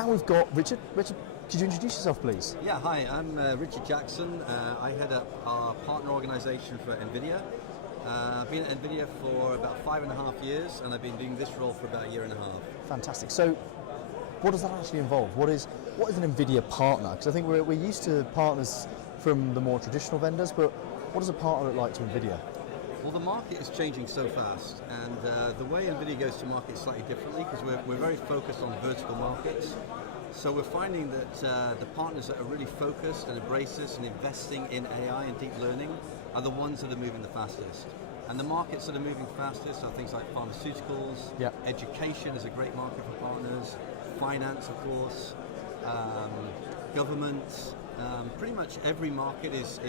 Now we've got Richard. Richard, could you introduce yourself, please? Yeah, hi, I'm Richard Jackson. I head up our partner organization for Nvidia. I've been at Nvidia for about 5.5 years, and I've been doing this role for about a year and a half. Fantastic. So, what does that actually involve? What is an Nvidia partner? Because I think we're used to partners from the more traditional vendors, but what does a partner look like to Nvidia? Well, the market is changing so fast, and the way Nvidia goes to market is slightly differently because we're very focused on vertical markets. So we're finding that the partners that are really focused and embrace this and investing in AI and deep learning are the ones that are moving the fastest. And the markets that are moving fastest are things like pharmaceuticals, education is a great market for partners, finance, of course, government. Pretty much every market is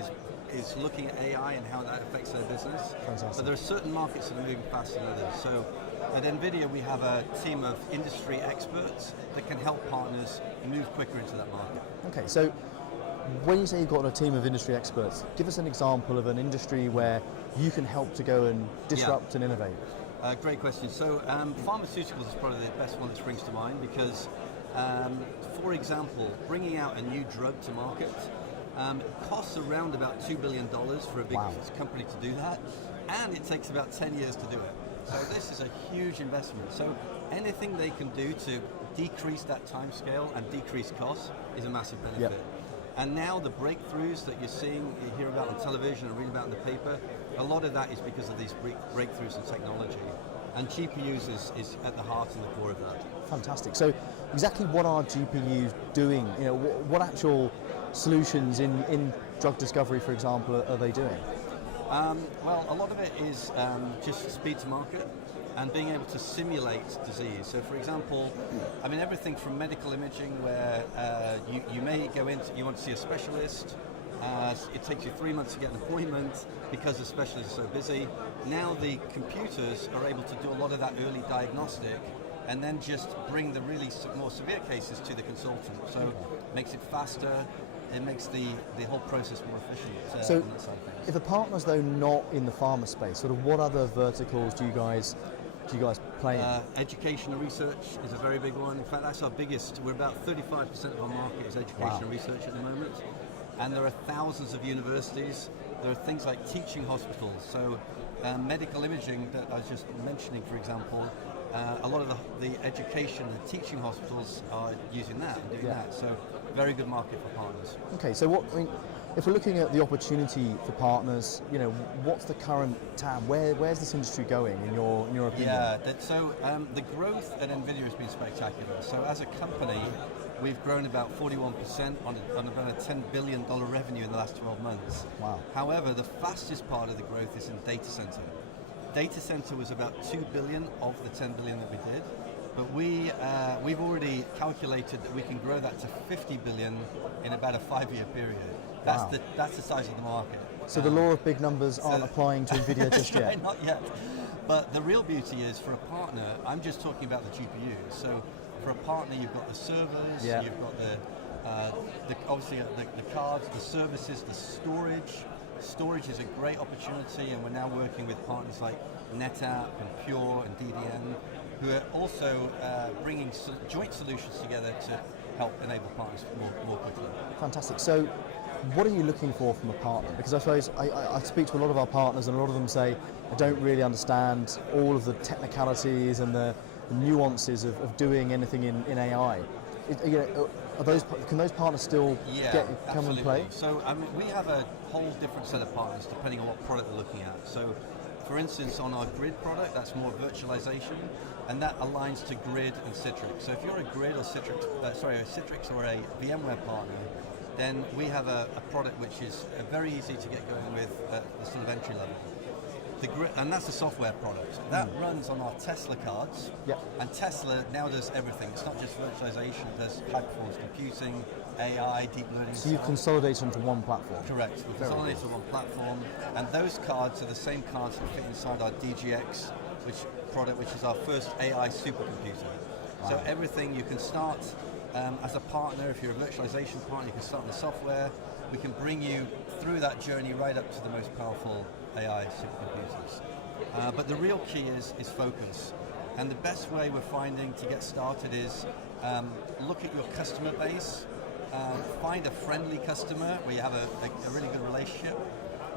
looking at AI and how that affects their business. Fantastic. But there are certain markets that are moving faster than others. So at Nvidia, we have a team of industry experts that can help partners move quicker into that market. Okay, so when you say you've got a team of industry experts, give us an example of an industry where you can help to go and disrupt and innovate. Great question. So pharmaceuticals is probably the best one that springs to mind because, for example, bringing out a new drug to market costs around about $2 billion for a big company to do that, and it takes about 10 years to do it. So this is a huge investment. So anything they can do to decrease that time scale and decrease costs is a massive benefit. And now the breakthroughs that you're seeing, you hear about on television and read about in the paper, a lot of that is because of these breakthroughs in technology. And GPUs is at the heart and the core of that. Fantastic. So exactly what are GPUs doing? You know, what actual solutions in drug discovery, for example, are they doing? Well, a lot of it is just speed to market and being able to simulate disease. So for example, I mean everything from medical imaging where you may go in, you want to see a specialist, it takes you 3 months to get an appointment because the specialists are so busy. Now the computers are able to do a lot of that early diagnostic and then just bring the really more severe cases to the consultant. So it makes it faster, it makes the whole process more efficient. So if a partner's though not in the pharma space, sort of what other verticals do you guys play in? Education and research is a very big one. In fact, that's our biggest. We're about 35% of our market is education and research at the moment. And there are thousands of universities. There are things like teaching hospitals. So medical imaging that I was just mentioning, for example, a lot of the education and teaching hospitals are using that and doing that. So very good market for partners. Okay, so if we're looking at the opportunity for partners, you know, what's the current TAM? Where's this industry going in your opinion? Yeah, so the growth at Nvidia has been spectacular. So as a company, we've grown about 41% on about a $10 billion revenue in the last 12 months. Wow. However, the fastest part of the growth is in data center. Data center was about 2 billion of the 10 billion that we did, but we've already calculated that we can grow that to 50 billion in about a 5-year period. That's the size of the market. So the law of big numbers aren't applying to Nvidia just yet? Right, not yet. But the real beauty is for a partner, I'm just talking about the GPUs. So for a partner, you've got the servers, you've got obviously the cards, the services, the storage. Storage is a great opportunity, and we're now working with partners like NetApp and Pure and DDN, who are also bringing joint solutions together to help enable partners more quickly. Fantastic. So what are you looking for from a partner? Because I suppose I speak to a lot of our partners, and a lot of them say, I don't really understand all of the technicalities and the nuances of doing anything in AI. Can those partners still come and play? So I mean, we have a whole different set of partners depending on what product they're looking at. So for instance, on our Grid product, that's more virtualization, and that aligns to Grid and Citrix. So if you're a Grid or Citrix, a Citrix or a VMware partner, then we have a product which is very easy to get going with at the sort of entry level. The Grid, and that's the software product. That runs on our Tesla cards, and Tesla now does everything. It's not just virtualization, it does high performance computing, AI, deep learning. So you've consolidated onto one platform? Correct, we've consolidated on one platform, and those cards are the same cards that fit inside our DGX which is our first AI supercomputer. Wow. So everything you can start as a partner. If you're a virtualization partner, you can start with the software. We can bring you through that journey right up to the most powerful AI supercomputers. But the real key is focus. And the best way we're finding to get started is look at your customer base, find a friendly customer where you have a really good relationship,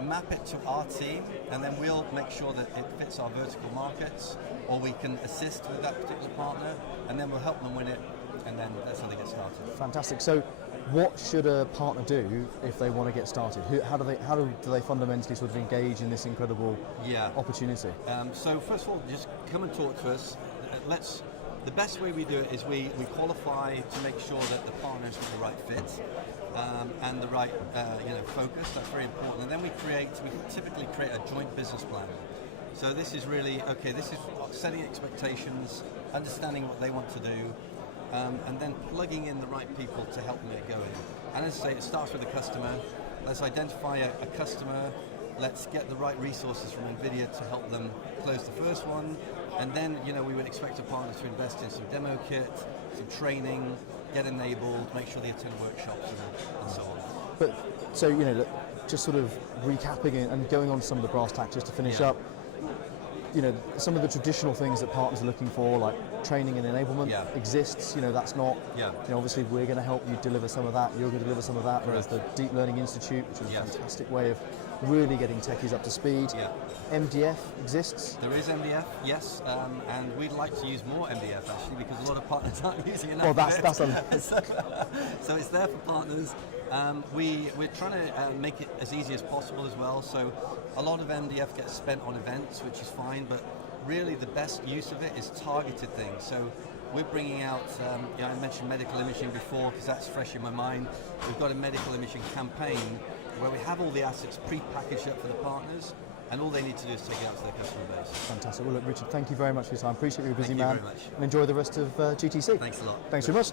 map it to our team, and then we'll make sure that it fits our vertical markets, or we can assist with that particular partner, and then we'll help them win it, and then that's how they get started. Fantastic. So what should a partner do if they want to get started? How do they fundamentally sort of engage in this incredible opportunity? So first of all, just come and talk to us. The best way we do it is we qualify to make sure that the partner's got the right fit and the right focus. That's very important. And then we typically create a joint business plan. So this is really, this is setting expectations, understanding what they want to do, and then plugging in the right people to help them get going. And as I say, it starts with the customer. Let's identify a customer. Let's get the right resources from Nvidia to help them close the first one. And then, we would expect a partner to invest in some demo kit, some training, get enabled, make sure they attend workshops and so on. But, so, just sort of recapping it and going on to some of the brass tacks just to finish up, some of the traditional things that partners are looking for, like training and enablement, exists. That's not. Obviously, we're going to help you deliver some of that. You're going to deliver some of that. Whereas the Deep Learning Institute, which is a fantastic way of really getting techies up to speed. MDF exists. There is MDF, yes, and we'd like to use more MDF actually, because a lot of partners aren't using enough. Well, that's so it's there for partners. We're trying to make it as easy as possible as well. So a lot of MDF gets spent on events, which is fine, but really the best use of it is targeted things. So we're bringing out, I mentioned medical imaging before because that's fresh in my mind. We've got a medical imaging campaign where we have all the assets pre-packaged up for the partners, and all they need to do is take it out to their customer base. Fantastic. Well, look, Richard, thank you very much for your time. Appreciate you're a busy man. Thank you very much. And enjoy the rest of GTC. Thanks a lot. Thanks very much.